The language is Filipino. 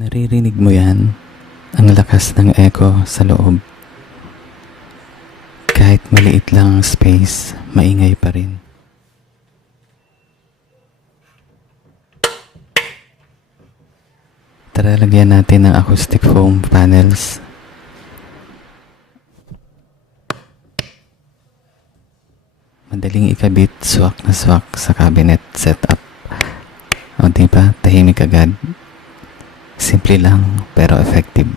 Naririnig mo yan? Ang lakas ng echo sa loob. Kahit maliit lang ang space, maingay pa rin. Tara, lagyan natin ng acoustic foam panels. Madaling ikabit, swak na swak sa cabinet setup. O diba, tahimik agad. Simple lang pero effective.